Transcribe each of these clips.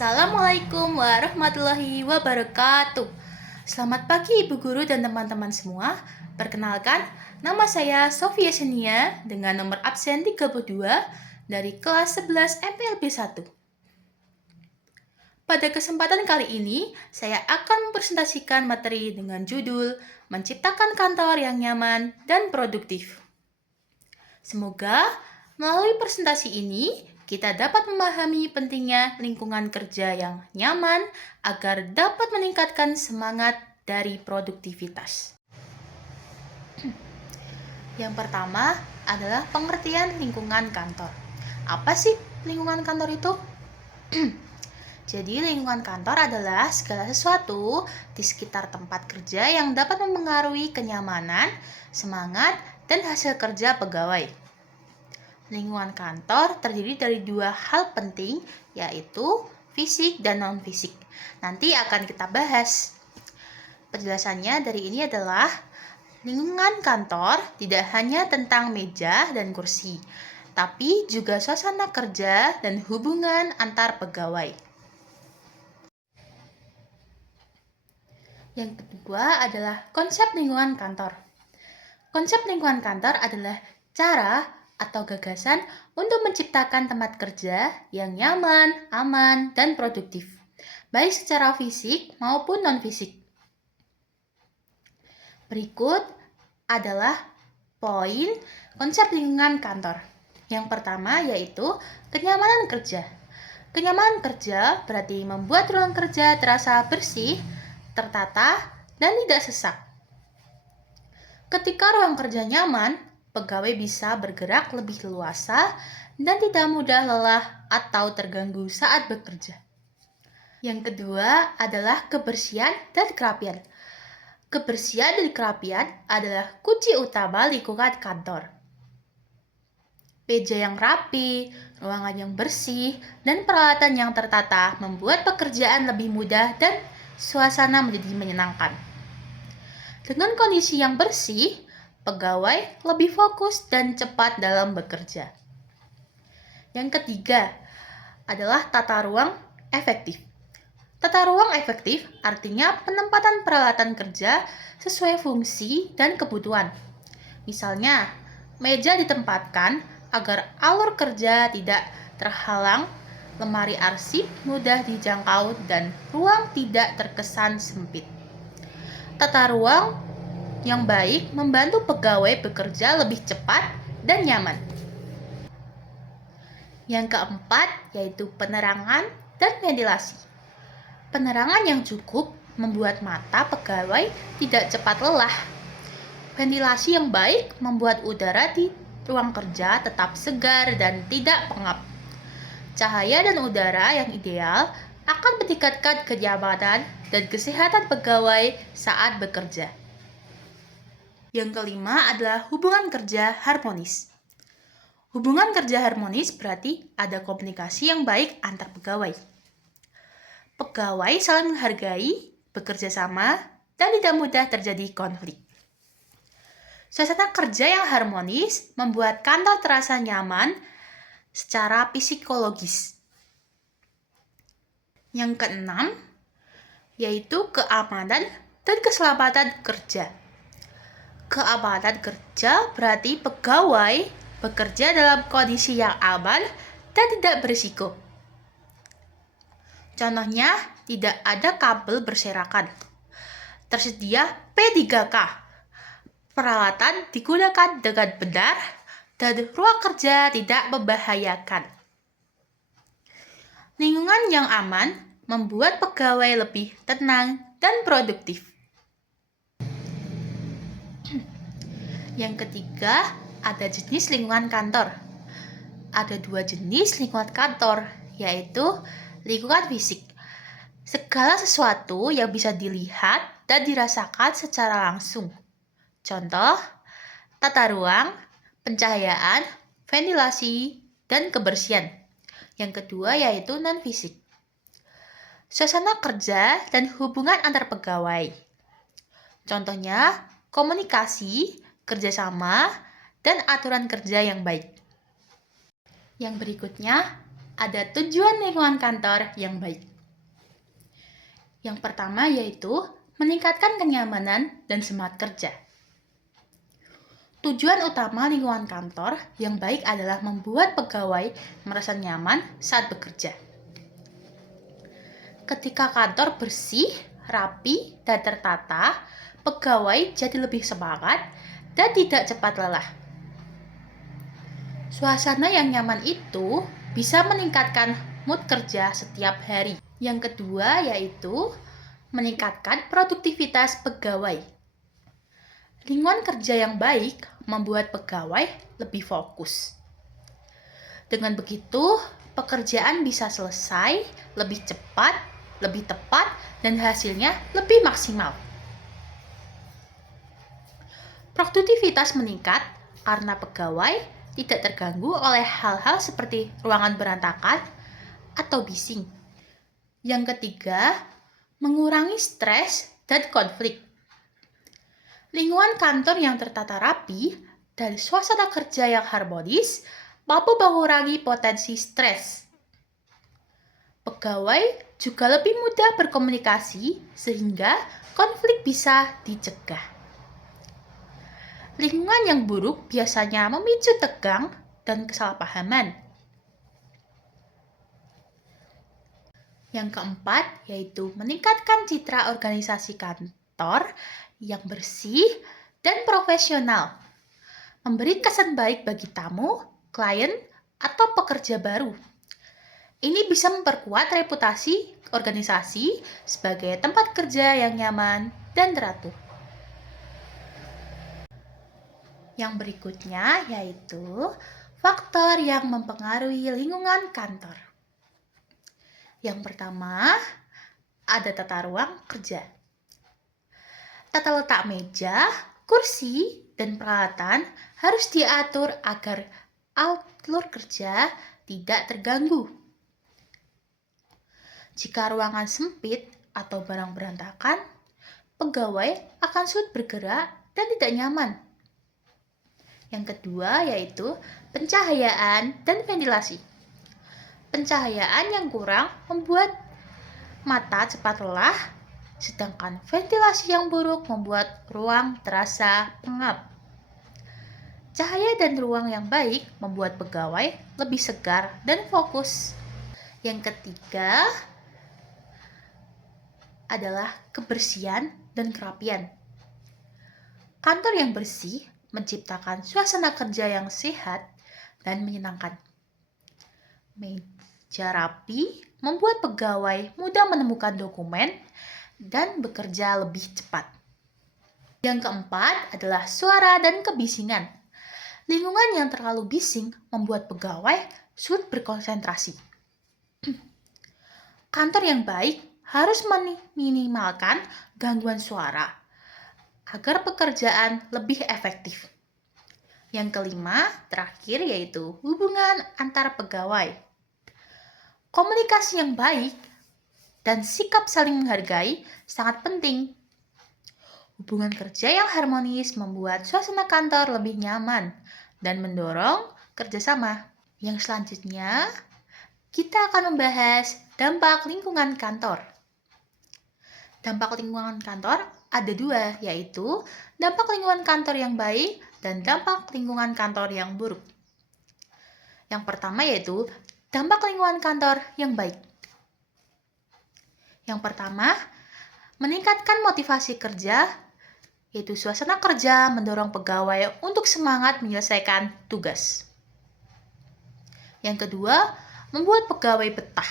Assalamualaikum warahmatullahi wabarakatuh. Selamat pagi Ibu Guru dan teman-teman semua. Perkenalkan, nama saya Sofia Senia dengan nomor absen 32 dari kelas 11 MPLB 1. Pada kesempatan kali ini, saya akan mempresentasikan materi dengan judul Menciptakan Kantor yang Nyaman dan Produktif. Semoga melalui presentasi ini, kita dapat memahami pentingnya lingkungan kerja yang nyaman agar dapat meningkatkan semangat dari produktivitas. Yang pertama adalah pengertian lingkungan kantor. Apa sih lingkungan kantor itu? Jadi lingkungan kantor adalah segala sesuatu di sekitar tempat kerja yang dapat mempengaruhi kenyamanan, semangat, dan hasil kerja pegawai. Lingkungan kantor terdiri dari dua hal penting, yaitu fisik dan non-fisik. Nanti akan kita bahas. Penjelasannya dari ini adalah, lingkungan kantor tidak hanya tentang meja dan kursi, tapi juga suasana kerja dan hubungan antar pegawai. Yang kedua adalah konsep lingkungan kantor. Konsep lingkungan kantor adalah cara atau gagasan untuk menciptakan tempat kerja yang nyaman, aman, dan produktif, baik secara fisik maupun non-fisik. Berikut adalah poin konsep lingkungan kantor. Yang pertama yaitu kenyamanan kerja. Kenyamanan kerja berarti membuat ruang kerja terasa bersih, tertata, dan tidak sesak. Ketika ruang kerja nyaman, pegawai bisa bergerak lebih leluasa dan tidak mudah lelah atau terganggu saat bekerja. Yang kedua adalah kebersihan dan kerapian. Kebersihan dan kerapian adalah kunci utama lingkungan kantor. Meja yang rapi, ruangan yang bersih, dan peralatan yang tertata membuat pekerjaan lebih mudah dan suasana menjadi menyenangkan. Dengan kondisi yang bersih, pegawai lebih fokus dan cepat dalam bekerja. Yang ketiga adalah tata ruang efektif. Tata ruang efektif artinya penempatan peralatan kerja sesuai fungsi dan kebutuhan. Misalnya, meja ditempatkan agar alur kerja tidak terhalang, lemari arsip mudah dijangkau, dan ruang tidak terkesan sempit. Tata ruang yang baik membantu pegawai bekerja lebih cepat dan nyaman. Yang keempat yaitu penerangan dan ventilasi. Penerangan yang cukup membuat mata pegawai tidak cepat lelah. Ventilasi yang baik membuat udara di ruang kerja tetap segar dan tidak pengap. Cahaya dan udara yang ideal akan meningkatkan kenyamanan dan kesehatan pegawai saat bekerja. Yang kelima adalah hubungan kerja harmonis. Hubungan kerja harmonis berarti ada komunikasi yang baik antar pegawai. Pegawai saling menghargai, bekerja sama, dan tidak mudah terjadi konflik. Suasana kerja yang harmonis membuat kantor terasa nyaman secara psikologis. Yang keenam yaitu keamanan dan keselamatan kerja. Keamanan kerja berarti pegawai bekerja dalam kondisi yang aman dan tidak berisiko. Contohnya, tidak ada kabel berserakan. Tersedia P3K. Peralatan digunakan dengan benar dan ruang kerja tidak membahayakan. Lingkungan yang aman membuat pegawai lebih tenang dan produktif. Yang ketiga, ada jenis lingkungan kantor. Ada dua jenis lingkungan kantor, yaitu lingkungan fisik. Segala sesuatu yang bisa dilihat dan dirasakan secara langsung. Contoh, tata ruang, pencahayaan, ventilasi, dan kebersihan. Yang kedua yaitu non-fisik. Suasana kerja dan hubungan antar pegawai. Contohnya, komunikasi, kerjasama, dan aturan kerja yang baik. Yang berikutnya, ada tujuan lingkungan kantor yang baik. Yang pertama yaitu meningkatkan kenyamanan dan semangat kerja. Tujuan utama lingkungan kantor yang baik adalah membuat pegawai merasa nyaman saat bekerja. Ketika kantor bersih, rapi, dan tertata, pegawai jadi lebih semangat dan tidak cepat lelah. Suasana yang nyaman itu bisa meningkatkan mood kerja setiap hari. Yang kedua yaitu meningkatkan produktivitas pegawai. Lingkungan kerja yang baik membuat pegawai lebih fokus. Dengan begitu, pekerjaan bisa selesai lebih cepat, lebih tepat, dan hasilnya lebih maksimal. Produktivitas meningkat karena pegawai tidak terganggu oleh hal-hal seperti ruangan berantakan atau bising. Yang ketiga, mengurangi stres dan konflik. Lingkungan kantor yang tertata rapi dan suasana kerja yang harmonis mampu mengurangi potensi stres. Pegawai juga lebih mudah berkomunikasi sehingga konflik bisa dicegah. Lingkungan yang buruk biasanya memicu tegang dan kesalahpahaman. Yang keempat yaitu meningkatkan citra organisasi kantor yang bersih dan profesional. Memberi kesan baik bagi tamu, klien, atau pekerja baru. Ini bisa memperkuat reputasi organisasi sebagai tempat kerja yang nyaman dan teratur. Yang berikutnya yaitu faktor yang mempengaruhi lingkungan kantor. Yang pertama, ada tata ruang kerja. Tata letak meja, kursi, dan peralatan harus diatur agar alur kerja tidak terganggu. Jika ruangan sempit atau barang berantakan, pegawai akan sulit bergerak dan tidak nyaman. Yang kedua yaitu pencahayaan dan ventilasi. Pencahayaan yang kurang membuat mata cepat lelah, sedangkan ventilasi yang buruk membuat ruang terasa pengap. Cahaya dan ruang yang baik membuat pegawai lebih segar dan fokus. Yang ketiga adalah kebersihan dan kerapian. Kantor yang bersih menciptakan suasana kerja yang sehat dan menyenangkan. Meja rapi membuat pegawai mudah menemukan dokumen dan bekerja lebih cepat. Yang keempat adalah suara dan kebisingan. Lingkungan yang terlalu bising membuat pegawai sulit berkonsentrasi. Kantor yang baik harus meminimalkan gangguan suara agar pekerjaan lebih efektif. Yang kelima, terakhir yaitu hubungan antar pegawai. Komunikasi yang baik dan sikap saling menghargai sangat penting. Hubungan kerja yang harmonis membuat suasana kantor lebih nyaman dan mendorong kerjasama. Yang selanjutnya, kita akan membahas dampak lingkungan kantor. Dampak lingkungan kantor ada dua, yaitu dampak lingkungan kantor yang baik dan dampak lingkungan kantor yang buruk. Yang pertama yaitu dampak lingkungan kantor yang baik. Yang pertama, meningkatkan motivasi kerja, yaitu suasana kerja mendorong pegawai untuk semangat menyelesaikan tugas. Yang kedua, membuat pegawai betah.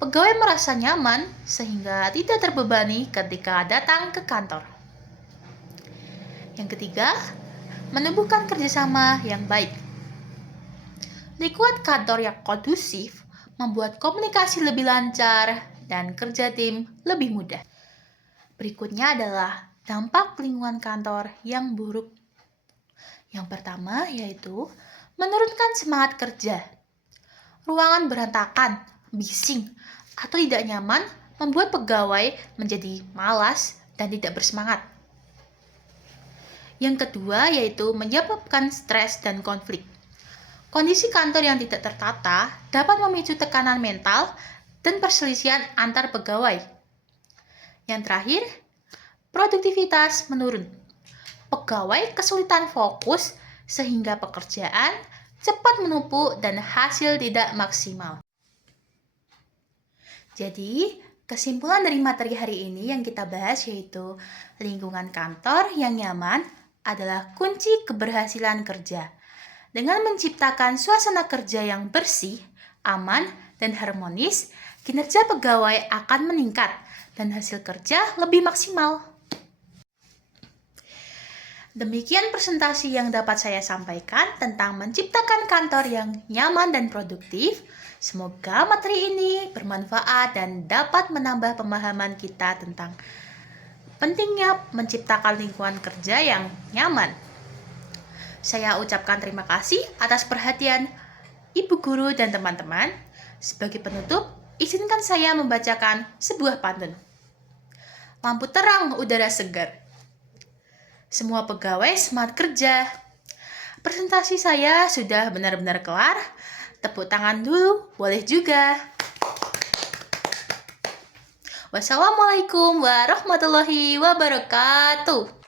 Pegawai merasa nyaman sehingga tidak terbebani ketika datang ke kantor. Yang ketiga, menumbuhkan kerjasama yang baik. Lingkungan kantor yang kondusif membuat komunikasi lebih lancar dan kerja tim lebih mudah. Berikutnya adalah dampak lingkungan kantor yang buruk. Yang pertama yaitu menurunkan semangat kerja. Ruangan berantakan, bising, atau tidak nyaman membuat pegawai menjadi malas dan tidak bersemangat. Yang kedua yaitu menyebabkan stres dan konflik. Kondisi kantor yang tidak tertata dapat memicu tekanan mental dan perselisihan antar pegawai. Yang terakhir, produktivitas menurun. Pegawai kesulitan fokus sehingga pekerjaan cepat menumpuk dan hasil tidak maksimal. Jadi, kesimpulan dari materi hari ini yang kita bahas yaitu lingkungan kantor yang nyaman adalah kunci keberhasilan kerja. Dengan menciptakan suasana kerja yang bersih, aman, dan harmonis, kinerja pegawai akan meningkat dan hasil kerja lebih maksimal. Demikian presentasi yang dapat saya sampaikan tentang menciptakan kantor yang nyaman dan produktif. Semoga materi ini bermanfaat dan dapat menambah pemahaman kita tentang pentingnya menciptakan lingkungan kerja yang nyaman. Saya ucapkan terima kasih atas perhatian Ibu Guru dan teman-teman. Sebagai penutup, izinkan saya membacakan sebuah pantun. Lampu terang, udara segar. Semua pegawai semangat kerja. Presentasi saya sudah benar-benar kelar. Tepuk tangan dulu, boleh juga. Wassalamualaikum warahmatullahi wabarakatuh.